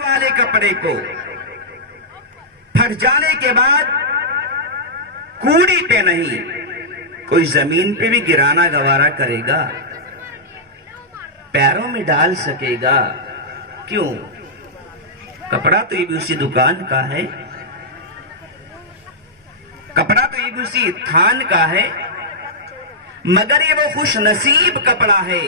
والے کپڑے کو پھٹ جانے کے بعد کوڑی پہ نہیں، کوئی زمین پہ بھی گرانا گوارا کرے گا؟ پیروں میں ڈال سکے گا؟ کیوں؟ کپڑا تو یہ بھی اسی دکان کا ہے، کپڑا تو یہ بھی اسی تھان کا ہے، مگر یہ وہ خوش نصیب کپڑا ہے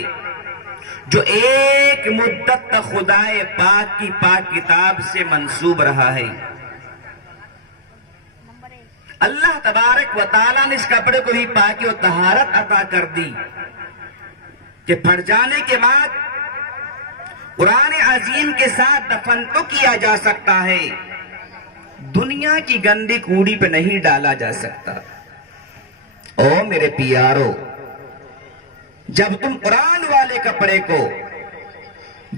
جو ایک مدت تک خدائے پاک کی پاک کتاب سے منسوب رہا ہے۔ اللہ تبارک و تعالیٰ نے اس کپڑے کو ہی پاکی و طہارت عطا کر دی کہ پھٹ جانے کے بعد قرآن عظیم کے ساتھ دفن تو کیا جا سکتا ہے، دنیا کی گندی کوڑی پہ نہیں ڈالا جا سکتا۔ او میرے پیارو، جب تم قرآن والے کپڑے کو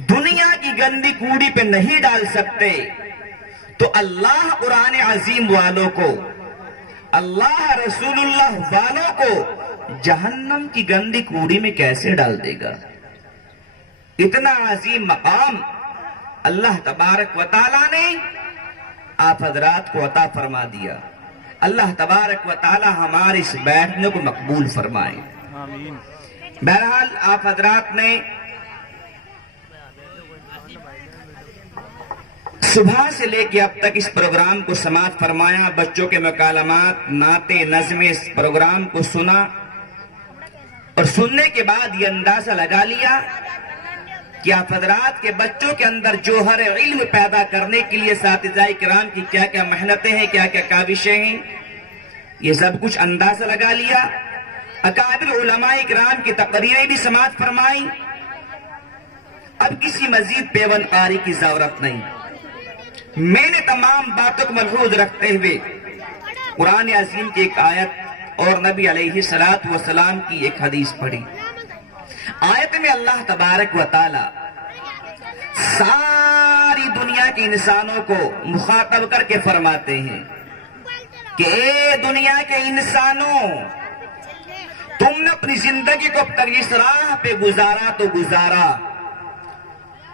دنیا کی گندی کوڑی پہ نہیں ڈال سکتے تو اللہ قرآن عظیم والوں کو، اللہ رسول اللہ والوں کو جہنم کی گندی کوڑی میں کیسے ڈال دے گا؟ اتنا عظیم مقام اللہ تبارک و تعالیٰ نے آپ حضرات کو عطا فرما دیا۔ اللہ تبارک و تعالیٰ ہمارے اس بیٹھنے کو مقبول فرمائے۔ آمین۔ بہرحال آپ حضرات نے صبح سے لے کے اب تک اس پروگرام کو سماعت فرمایا، بچوں کے مکالمات، نعتیں، نظمیں، اس پروگرام کو سنا اور سننے کے بعد یہ اندازہ لگا لیا کہ آپ حضرات کے بچوں کے اندر جوہر علم پیدا کرنے کے لیے اساتذہ کرام کی کیا کیا محنتیں ہیں، کیا کیا کاوشیں ہیں، یہ سب کچھ اندازہ لگا لیا۔ اکابر علماء کرام کی تقریریں بھی سماعت فرمائیں۔ اب کسی مزید پیون قاری کی ضرورت نہیں، میں نے تمام باتوں کو ملحوظ رکھتے ہوئے قرآن عظیم کی ایک آیت اور نبی علیہ السلام کی ایک حدیث پڑھی۔ آیت میں اللہ تبارک و تعالی ساری دنیا کے انسانوں کو مخاطب کر کے فرماتے ہیں کہ اے دنیا کے انسانوں، تم نے اپنی زندگی کو اب تک اس راہ پہ گزارا تو گزارا،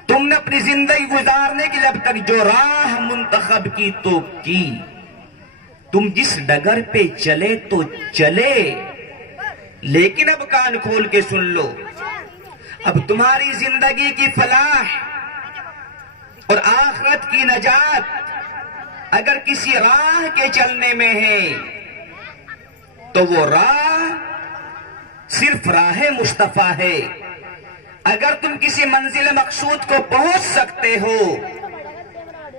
تم نے اپنی زندگی گزارنے کے لیے اب تک جو راہ منتخب کی تو کی، تم جس ڈگر پہ چلے تو چلے، لیکن اب کان کھول کے سن لو، اب تمہاری زندگی کی فلاح اور آخرت کی نجات اگر کسی راہ کے چلنے میں ہے تو وہ راہ صرف راہ مصطفیٰ ہے۔ اگر تم کسی منزل مقصود کو پہنچ سکتے ہو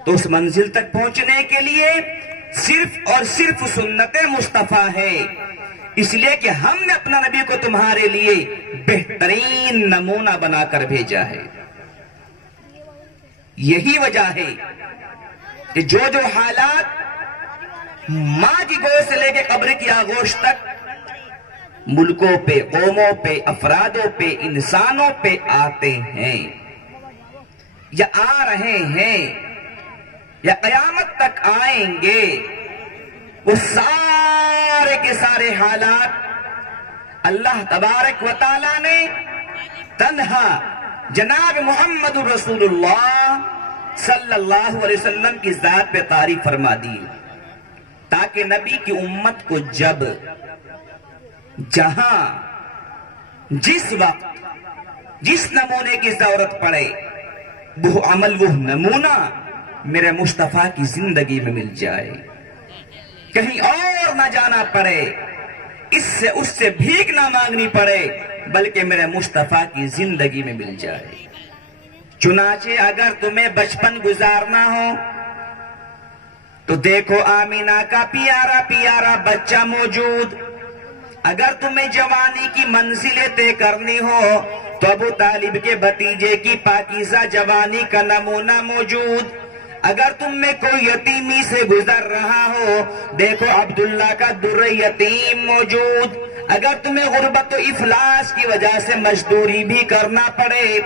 تو اس منزل تک پہنچنے کے لیے صرف اور صرف سنت مصطفیٰ ہے، اس لیے کہ ہم نے اپنا نبی کو تمہارے لیے بہترین نمونہ بنا کر بھیجا ہے۔ یہی وجہ ہے کہ جو حالات ماں کی گود سے لے کے قبر کی آغوش تک ملکوں پہ، قوموں پہ، افرادوں پہ، انسانوں پہ آتے ہیں یا آ رہے ہیں یا قیامت تک آئیں گے، وہ سارے کے سارے حالات اللہ تبارک و تعالیٰ نے تنہا جناب محمد رسول اللہ صلی اللہ علیہ وسلم کی ذات پہ تعریف فرما دی، تاکہ نبی کی امت کو جب جہاں جس وقت جس نمونے کی ضرورت پڑے وہ عمل، وہ نمونہ میرے مصطفیٰ کی زندگی میں مل جائے، کہیں اور نہ جانا پڑے، اس سے بھیک نہ مانگنی پڑے، بلکہ میرے مصطفیٰ کی زندگی میں مل جائے۔ چنانچہ اگر تمہیں بچپن گزارنا ہو تو دیکھو آمینہ کا پیارا پیارا بچہ موجود، اگر تمہیں جوانی کی منزلیں طے کرنی ہو تو ابو طالب کے بھتیجے کی پاکیزہ جوانی کا نمونہ موجود، اگر تم میں کوئی یتیمی سے گزر رہا ہو دیکھو عبداللہ کا در یتیم موجود، اگر تمہیں غربت و افلاس کی وجہ سے مزدوری بھی کرنا پڑے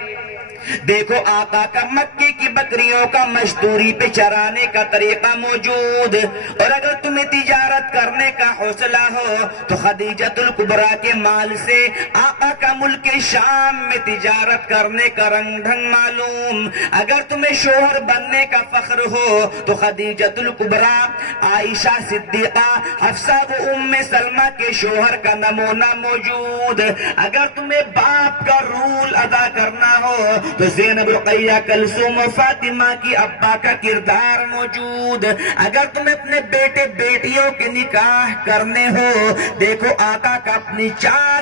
دیکھو آقا کا مکے کی بکریوں کا مزدوری پہ چرانے کا طریقہ موجود، اور اگر تم تمہیں تجارت کرنے کا حوصلہ ہو تو خدیجۃ الکبریٰ کے مال سے آقا کا ملک شام میں تجارت کرنے کا رنگ ڈھنگ معلوم۔ اگر تمہیں شوہر بننے کا فخر ہو تو خدیجۃ الکبریٰ، عائشہ صدیقہ، حفصہ و ام سلمہ کے شوہر کا نمونہ موجود۔ اگر تمہیں باپ کا رول ادا کرنا ہو تو زینب، رقیہ، کلثوم و فاطمہ کی ابا کا کردار موجود۔ اگر تمہیں اپنے بیٹے بیٹیوں کے نکاح کرنے ہو، دیکھو آقا کا اپنی چار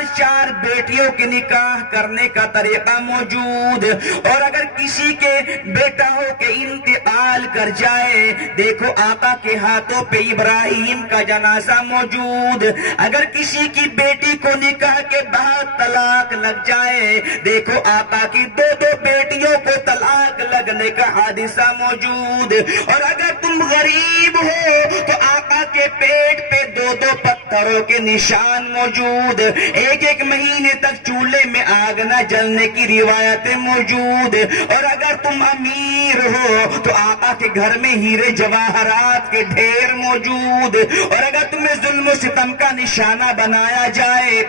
بیٹیوں کے نکاح کرنے کا طریقہ موجود۔ اور اگر کسی کے بیٹا ہو کہ انتقال کر جائے، دیکھو آقا کے ہاتھوں پہ ابراہیم کا جنازہ موجود۔ اگر کسی کی بیٹی کو نکاح کے بعد طلاق لگ جائے، دیکھو آقا کی دو بیٹیوں کو طلاق لگنے کا حادثہ موجود۔ اور اگر تم غریب ہو تو آقا کے پیٹ پہ دو پتھروں کے نشان موجود۔ ایک مہینے تک چولہے میں آگ نہ جلنے کی روایتیں موجود۔ اور اگر تم امیر ہو تو آقا کے گھر میں ہیرے جواہرات کے ڈھیر موجود۔ اور اگر تمہیں ظلم و ستم کا نشانہ بنایا جائے،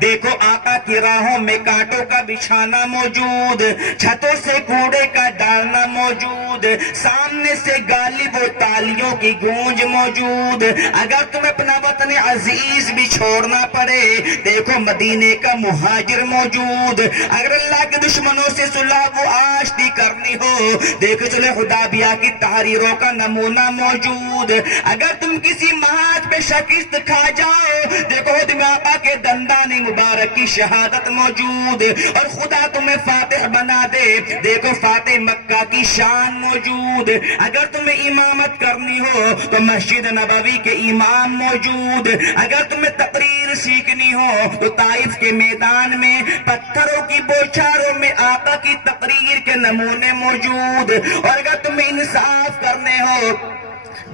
دیکھو آقا کی راہوں میں کانٹوں کا بچھانا موجود، چھتوں سے کوڑے کا ڈالنا موجود، سامنے سے گالی و تالیوں کی گونج موجود۔ اگر تمہیں اپنا وطن عزیز بھی چھوڑنا پڑے، دیکھو مدینے کا مہاجر موجود۔ اگر اللہ کے دشمنوں سے صلح و آشتی کرنی ہو، دیکھو صلح حدیبیہ کی تحریروں کا نمونہ موجود۔ اگر تم کسی محاذ پہ شکست کھا جاؤ، دیکھو آقا کے دندان مبارک کی شہادت موجود۔ اور خدا تمہیں فاتح بنا دے، دیکھو فاتح مکہ کی شان موجود۔ اگر تمہیں امامت کرنی ہو تو مسجد نبوی کے امام موجود۔ اگر تمہیں تقریر سیکھنی ہو تو طائف کے میدان میں پتھروں کی بوچھاروں میں آقا کی تقریر کے نمونے موجود۔ اور اگر تمہیں انصاف کرنے ہو،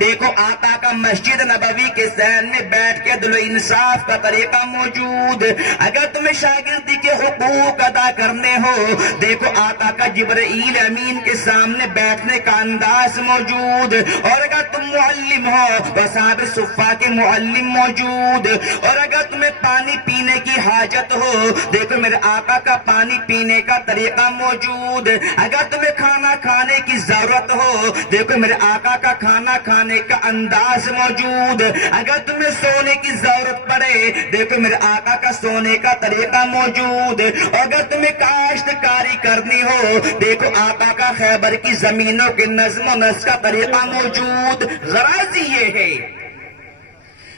دیکھو آقا کا مسجد نبوی کے صحن میں بیٹھ کے عدل و انصاف کا طریقہ موجود۔ اگر تمہیں شاگردی کے حقوق ادا کرنے ہو، دیکھو آقا کا جبرائیل امین کے سامنے بیٹھنے کا انداز موجود۔ اور اگر تم معلم ہو تو اصحاب صفہ کے معلم موجود۔ اور اگر تمہیں پانی پینے کی حاجت ہو، دیکھو میرے آقا کا پانی پینے کا طریقہ موجود۔ اگر تمہیں کھانا کھانے کی ضرورت ہو، دیکھو میرے آقا کا کھانا کھانے کا انداز موجود۔ اگر تمہیں سونے کی ضرورت پڑے، دیکھو میرے آقا کا سونے کا طریقہ موجود۔ اگر تمہیں کاشتکاری کرنی ہو، دیکھو آقا کا خیبر کی زمینوں کے نظم و نسق کا طریقہ موجود۔ غرض یہ ہے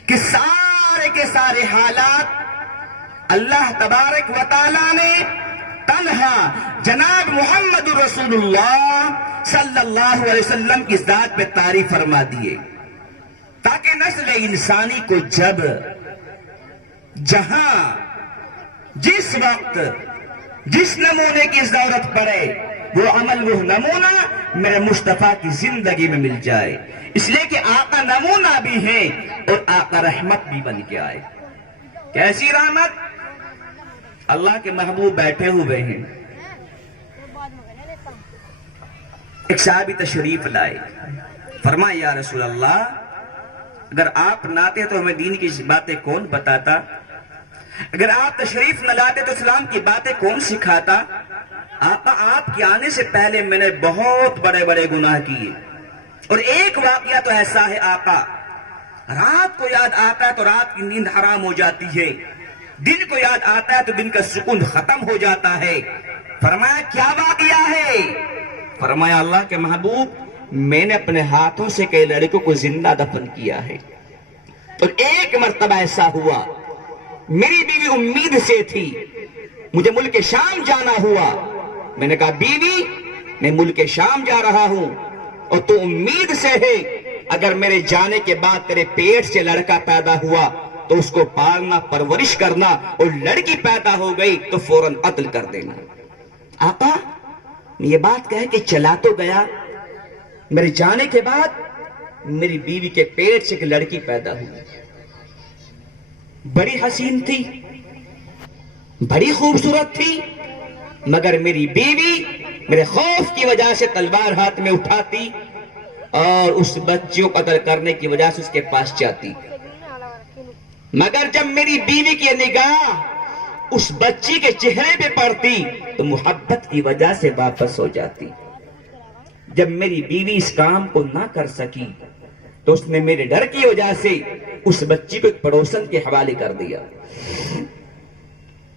کہ سارے کے سارے حالات اللہ تبارک و تعالیٰ نے تنہا جناب محمد رسول اللہ صلی اللہ علیہ وسلم کی ذات پہ تعریف فرما دیے، تاکہ نسل انسانی کو جب جہاں جس وقت جس نمونے کی ضرورت پڑے، وہ عمل وہ نمونہ میرے مصطفیٰ کی زندگی میں مل جائے۔ اس لیے کہ آقا نمونہ بھی ہے اور آقا رحمت بھی بن کے آئے۔ کیسی رحمت؟ اللہ کے محبوب بیٹھے ہوئے ہیں، ایک صحابی تشریف لائے، فرمایا یا رسول اللہ، اگر آپ نہ آتے تو ہمیں دین کی باتیں کون بتاتا؟ اگر آپ تشریف نہ لاتے تو اسلام کی باتیں کون سکھاتا؟ آقا آپ کے آنے سے پہلے میں نے بہت بڑے بڑے گناہ کیے، اور ایک واقعہ تو ایسا ہے آقا، رات کو یاد آتا ہے تو رات کی نیند حرام ہو جاتی ہے، دن کو یاد آتا ہے تو دن کا سکون ختم ہو جاتا ہے۔ فرمایا کیا واقعہ ہے؟ فرمایا اللہ کے محبوب، میں نے اپنے ہاتھوں سے کئی لڑکوں کو زندہ دفن کیا ہے، اور ایک مرتبہ ایسا ہوا، میری بیوی امید سے تھی، مجھے ملک شام جانا ہوا، میں نے کہا بیوی میں ملک شام جا رہا ہوں اور تو امید سے ہے اگر میرے جانے کے بعد تیرے پیٹ سے لڑکا پیدا ہوا تو اس کو پالنا پرورش کرنا، اور لڑکی پیدا ہو گئی تو فوراً قتل کر دینا۔ آقا یہ بات کہہ کہ چلا تو گیا، میرے جانے کے بعد میری بیوی کے پیٹ سے ایک لڑکی پیدا ہوئی، بڑی حسین تھی، بڑی خوبصورت تھی، مگر میری بیوی میرے خوف کی وجہ سے تلوار ہاتھ میں اٹھاتی اور اس بچی کو قتل کرنے کی وجہ سے اس کے پاس جاتی. مگر جب میری بیوی کی نگاہ اس بچی کے چہرے پہ پڑتی تو محبت کی وجہ سے واپس ہو جاتی. جب میری بیوی اس کام کو نہ کر سکی تو اس نے میرے ڈر کی وجہ سے اس بچی کو ایک پڑوسن کے حوالے کر دیا.